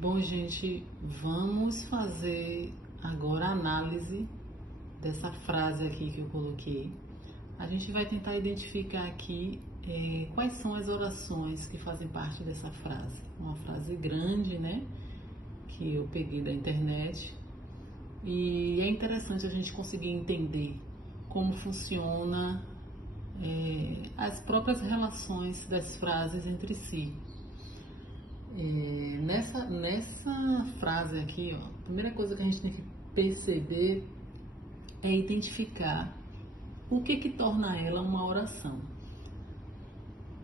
Bom, gente, vamos fazer agora a análise dessa frase aqui que eu coloquei. A gente vai tentar identificar aqui quais são as orações que fazem parte dessa frase. Uma frase grande, né? Que eu peguei da internet. E é interessante a gente conseguir entender como funciona as próprias relações das frases entre si. Nessa frase aqui, ó, a primeira coisa que a gente tem que perceber é identificar o que torna ela uma oração.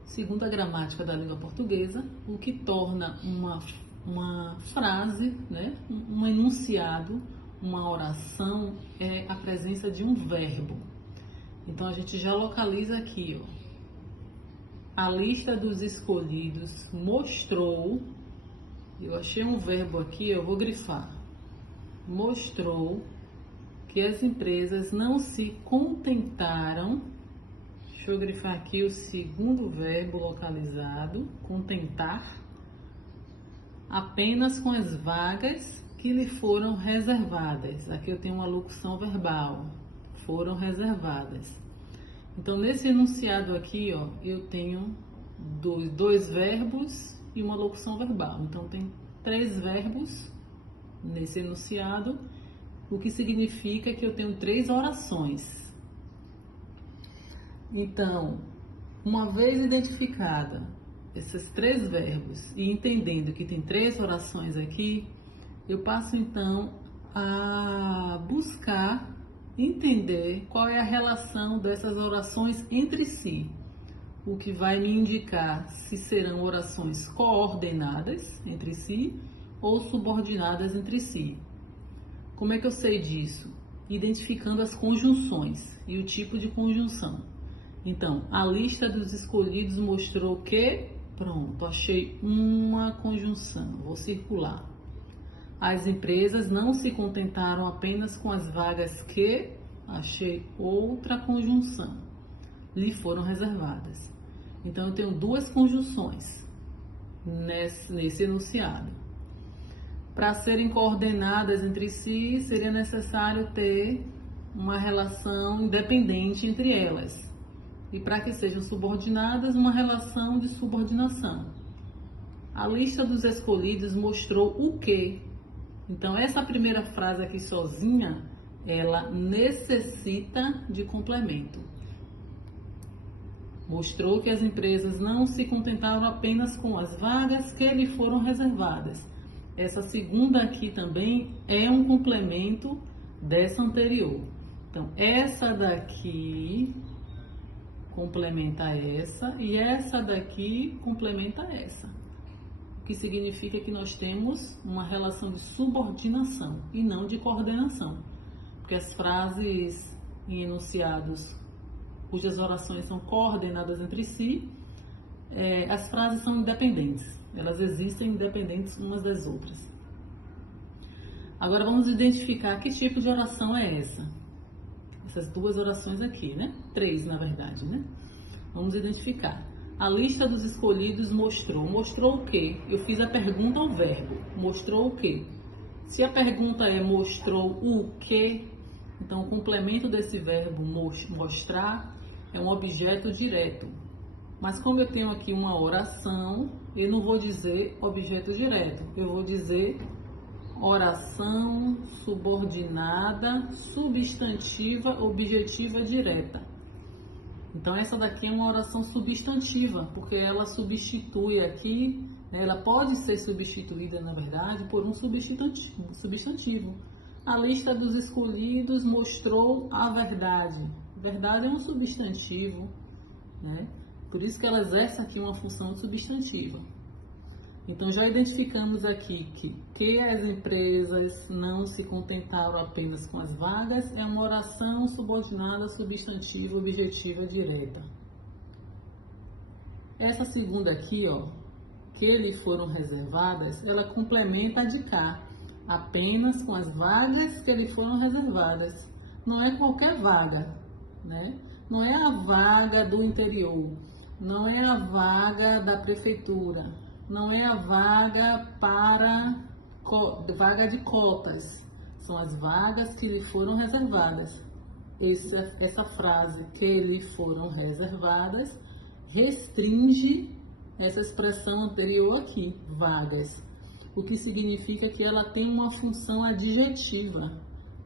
Segundo a gramática da língua portuguesa, o que torna uma frase, né, um enunciado, uma oração, é a presença de um verbo. Então a gente já localiza aqui, ó. A lista dos escolhidos mostrou, eu achei um verbo aqui, eu vou grifar, mostrou que as empresas não se contentaram, deixa eu grifar aqui o segundo verbo localizado, contentar, apenas com as vagas que lhe foram reservadas. Aqui eu tenho uma locução verbal, foram reservadas. Então, nesse enunciado aqui, ó, eu tenho dois verbos e uma locução verbal. Então, tem 3 verbos nesse enunciado, o que significa que eu tenho 3 orações. Então, uma vez identificada esses 3 verbos e entendendo que tem 3 orações aqui, eu passo então a buscar entender qual é a relação dessas orações entre si, o que vai me indicar se serão orações coordenadas entre si ou subordinadas entre si. Como é que eu sei disso? Identificando as conjunções e o tipo de conjunção. Então, a lista dos escolhidos mostrou que, pronto, achei uma conjunção, vou circular. As empresas não se contentaram apenas com as vagas que, achei outra conjunção, lhe foram reservadas. Então, eu tenho 2 conjunções nesse enunciado. Para serem coordenadas entre si, seria necessário ter uma relação independente entre elas. E para que sejam subordinadas, uma relação de subordinação. A lista dos escolhidos mostrou o quê? Então, essa primeira frase aqui sozinha, ela necessita de complemento. Mostrou que as empresas não se contentaram apenas com as vagas que lhe foram reservadas. Essa segunda aqui também é um complemento dessa anterior. Então, essa daqui complementa essa e essa daqui complementa essa. Que significa que nós temos uma relação de subordinação e não de coordenação. Porque as frases em enunciados cujas orações são coordenadas entre si, as frases são independentes. Elas existem independentes umas das outras. Agora vamos identificar que tipo de oração é essa. Essas 2 orações aqui, né? 3, na verdade, né? Vamos identificar. A lista dos escolhidos mostrou. Mostrou o quê? Eu fiz a pergunta ao verbo. Mostrou o quê? Se a pergunta é mostrou o quê, então o complemento desse verbo mostrar é um objeto direto. Mas como eu tenho aqui uma oração, eu não vou dizer objeto direto. Eu vou dizer oração subordinada, substantiva, objetiva direta. Então, essa daqui é uma oração substantiva, porque ela substitui aqui, né, ela pode ser substituída, na verdade, por um substantivo. A lista dos escolhidos mostrou a verdade. Verdade é um substantivo, né? Por isso que ela exerce aqui uma função substantiva. Então, já identificamos aqui que as empresas não se contentaram apenas com as vagas, é uma oração subordinada, substantiva, objetiva, direta. Essa segunda aqui, ó, que lhe foram reservadas, ela complementa a de cá, apenas com as vagas que lhe foram reservadas. Não é qualquer vaga, né? Não é a vaga do interior, não é a vaga da prefeitura. não é a vaga para vaga de cotas, são as vagas que lhe foram reservadas. Essa frase, que lhe foram reservadas, restringe essa expressão anterior aqui, vagas, o que significa que ela tem uma função adjetiva,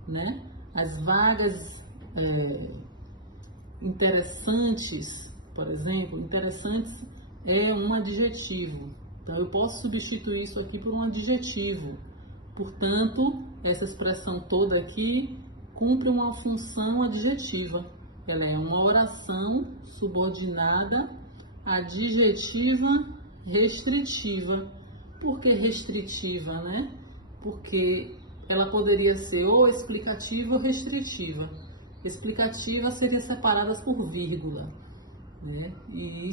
né? As vagas interessantes, por exemplo, interessantes é um adjetivo, então eu posso substituir isso aqui por um adjetivo. Portanto, essa expressão toda aqui cumpre uma função adjetiva. Ela é uma oração subordinada adjetiva restritiva. Por que restritiva, né? Porque ela poderia ser ou explicativa ou restritiva. Explicativa seria separadas por vírgula, né? E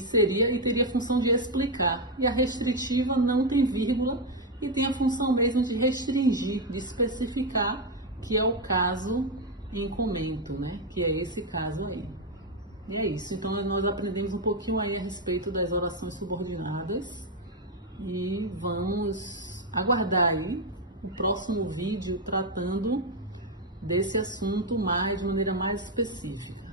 teria a função de explicar. E a restritiva não tem vírgula e tem a função mesmo de restringir, de especificar, que é o caso em comento, né? Que é esse caso aí. E é isso. Então nós aprendemos um pouquinho aí a respeito das orações subordinadas e vamos aguardar aí o próximo vídeo tratando desse assunto de maneira mais específica.